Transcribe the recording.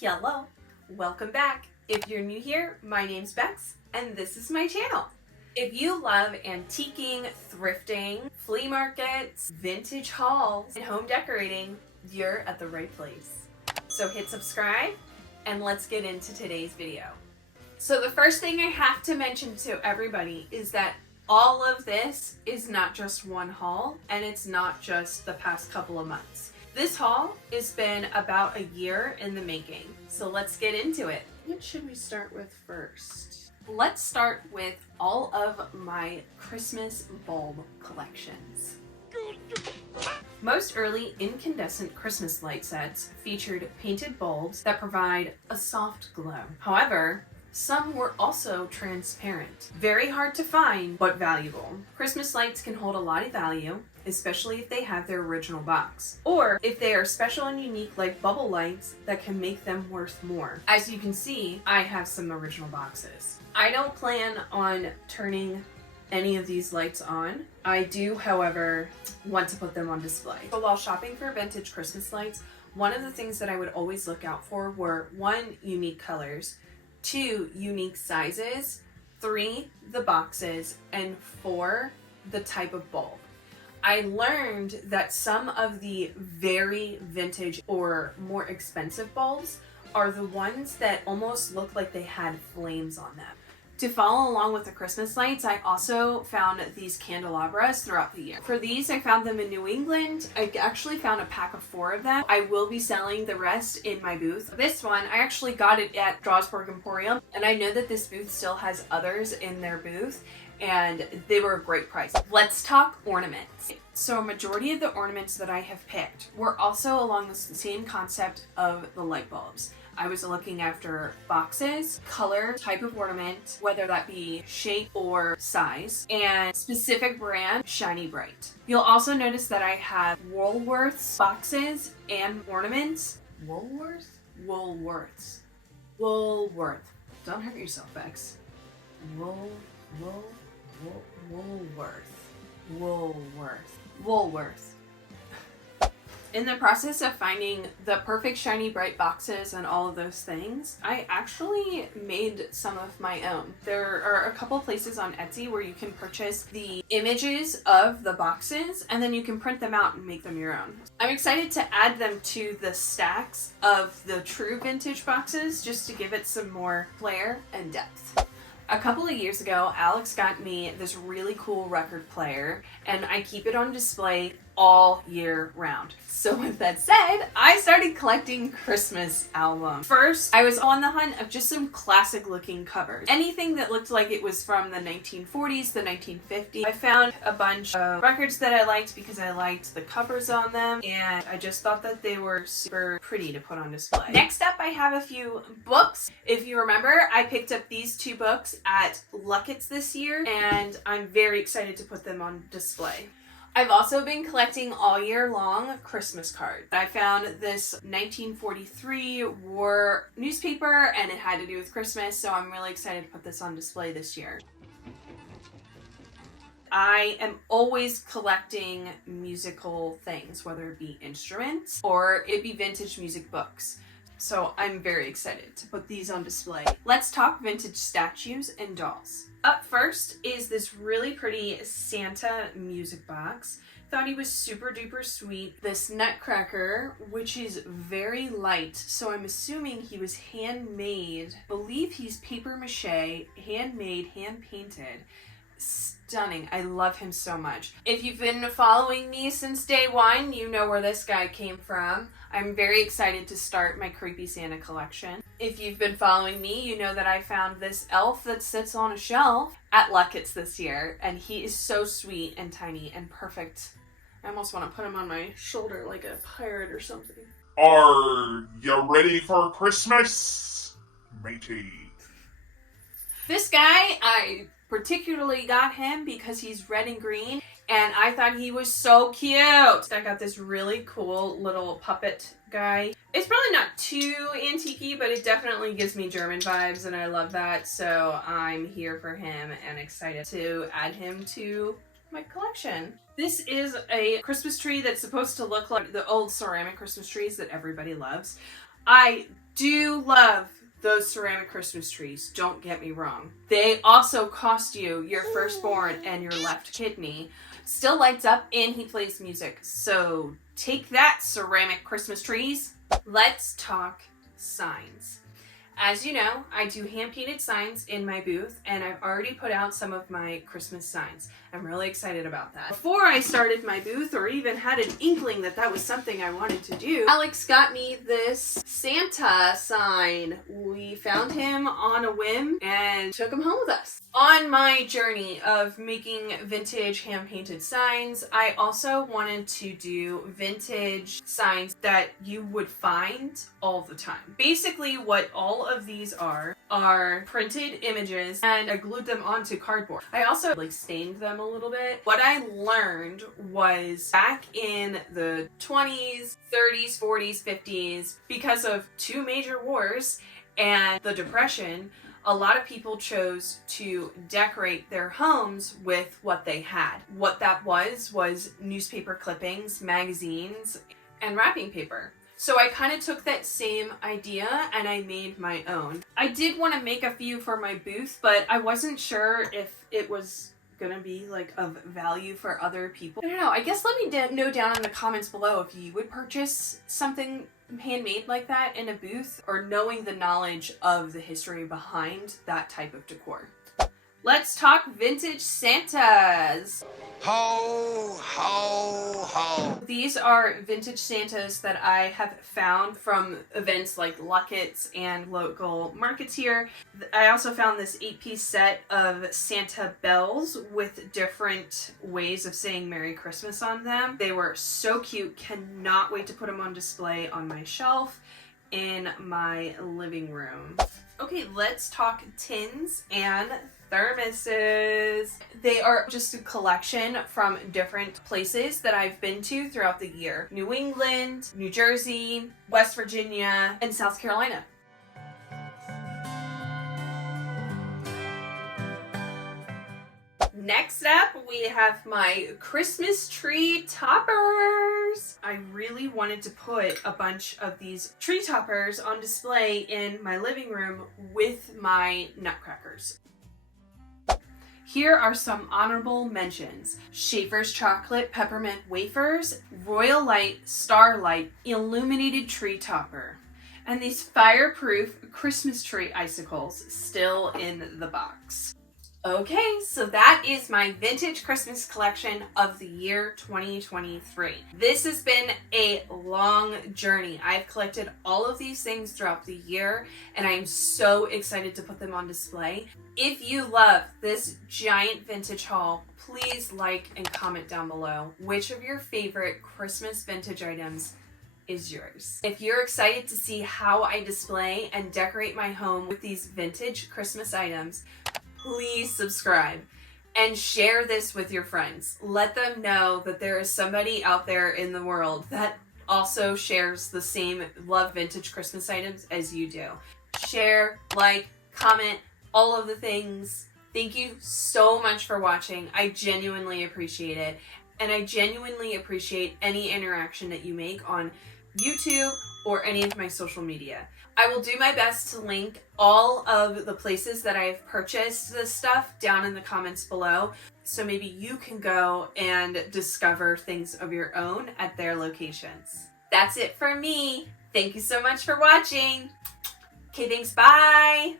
Hello, welcome back. If you're new here, my name's Bex, and this is my channel. If you love antiquing, thrifting, flea markets, vintage hauls, and home decorating, you're at the right place. So hit subscribe, and let's get into today's video. So the first thing I have to mention to everybody is that all of this is not just one haul, and it's not just the past couple of months. This haul has been about a year in the making, so let's get into it. What should we start with first? Let's start with all of my Christmas bulb collections. Most early incandescent Christmas light sets featured painted bulbs that provide a soft glow. However, some were also transparent. Very hard to find, but valuable. Christmas lights can hold a lot of value, especially if they have their original box, or if they are special and unique like bubble lights that can make them worth more. As you can see, I have some original boxes. I don't plan on turning any of these lights on. I do, however, want to put them on display. So while shopping for vintage Christmas lights, one of the things that I would always look out for were 1, unique colors, 2, unique sizes, 3, the boxes, and 4, the type of bulb. I learned that some of the very vintage or more expensive bulbs are the ones that almost look like they had flames on them. To follow along with the Christmas lights, I also found these candelabras throughout the year. For these, I found them in New England. I actually found a pack of 4 of them. I will be selling the rest in my booth. This one, I actually got it at Strasburg Emporium, and I know that this booth still has others in their booth, and they were a great price. Let's talk ornaments. So a majority of the ornaments that I have picked were also along the same concept of the light bulbs. I was looking after boxes, color, type of ornament, whether that be shape or size, and specific brand, Shiny Bright. You'll also notice that I have Woolworths boxes and ornaments. Woolworth? Woolworths. Woolworth. Don't hurt yourself, Bex. Woolworth. In the process of finding the perfect Shiny Bright boxes and all of those things, I actually made some of my own. There are a couple places on Etsy where you can purchase the images of the boxes and then you can print them out and make them your own. I'm excited to add them to the stacks of the true vintage boxes just to give it some more flair and depth. A couple of years ago, Alex got me this really cool record player, and I keep it on display all year round. So with that said, I started collecting Christmas albums. First, I was on the hunt of just some classic looking covers. Anything that looked like it was from the 1940s, the 1950s. I found a bunch of records that I liked because I liked the covers on them, and I just thought that they were super pretty to put on display. Next up, I have a few books. If you remember, I picked up these 2 books at Luckett's this year, and I'm very excited to put them on display. I've also been collecting all year long Christmas cards. I found this 1943 war newspaper and it had to do with Christmas, so I'm really excited to put this on display this year. I am always collecting musical things, whether it be instruments or it be vintage music books. So I'm very excited to put these on display. Let's talk vintage statues and dolls. Up first is this really pretty Santa music box. Thought he was super duper sweet. This nutcracker, which is very light, so I'm assuming he was handmade. I believe he's paper mache, handmade, hand painted. Stunning. I love him so much. If you've been following me since day one, you know where this guy came from. I'm very excited to start my Creepy Santa collection. If you've been following me, you know that I found this elf that sits on a shelf at Luckett's this year, and he is so sweet and tiny and perfect. I almost want to put him on my shoulder like a pirate or something. Are you ready for Christmas, matey? This guy, I particularly got him because he's red and green, and I thought he was so cute. I got this really cool little puppet guy. It's probably not too antique-y, but it definitely gives me German vibes, and I love that, so I'm here for him and excited to add him to my collection. This is a Christmas tree that's supposed to look like the old ceramic Christmas trees that everybody loves. I do love those ceramic Christmas trees, don't get me wrong. They also cost you your firstborn and your left kidney. Still lights up and he plays music. So take that, ceramic Christmas trees. Let's talk signs. As you know, I do hand-painted signs in my booth, and I've already put out some of my Christmas signs. I'm really excited about that. Before I started my booth, or even had an inkling that that was something I wanted to do, Alex got me this Santa sign. We found him on a whim and took him home with us. On my journey of making vintage hand-painted signs, I also wanted to do vintage signs that you would find all the time. Basically, what all of these are printed images, and I glued them onto cardboard. I also stained them a little bit. What I learned was back in the 20s, 30s, 40s, 50s, because of two major wars and the Depression, a lot of people chose to decorate their homes with what they had. What that was newspaper clippings, magazines, and wrapping paper. So I kind of took that same idea and I made my own. I did want to make a few for my booth, but I wasn't sure if it was gonna be of value for other people. I don't know. I guess let me know down in the comments below if you would purchase something handmade like that in a booth, or knowing the knowledge of the history behind that type of decor. Let's talk vintage Santas. Ho, ho, ho. These are vintage Santas that I have found from events like Luckett's and local markets here. I also found this 8-piece set of Santa bells with different ways of saying Merry Christmas on them. They were so cute. Cannot wait to put them on display on my shelf in my living room. Okay, let's talk tins and thermoses. They are just a collection from different places that I've been to throughout the year. New England, New Jersey, West Virginia, and South Carolina. Next up, we have my Christmas tree toppers. I really wanted to put a bunch of these tree toppers on display in my living room with my nutcrackers. Here are some honorable mentions. Schaefer's Chocolate Peppermint Wafers, Royal Light Starlight Illuminated Tree Topper, and these fireproof Christmas tree icicles still in the box. Okay, so that is my vintage Christmas collection of the year 2023. This has been a long journey. I've collected all of these things throughout the year, and I'm so excited to put them on display. If you love this giant vintage haul, please like and comment down below which of your favorite Christmas vintage items is yours. If you're excited to see how I display and decorate my home with these vintage Christmas items, please subscribe and share this with your friends. Let them know that there is somebody out there in the world that also shares the same love vintage Christmas items as you do. Share, like, comment, all of the things. Thank you so much for watching. I genuinely appreciate it. And I genuinely appreciate any interaction that you make on YouTube or any of my social media. I will do my best to link all of the places that I've purchased this stuff down in the comments below, so maybe you can go and discover things of your own at their locations. That's it for me. Thank you so much for watching. Okay, thanks. Bye.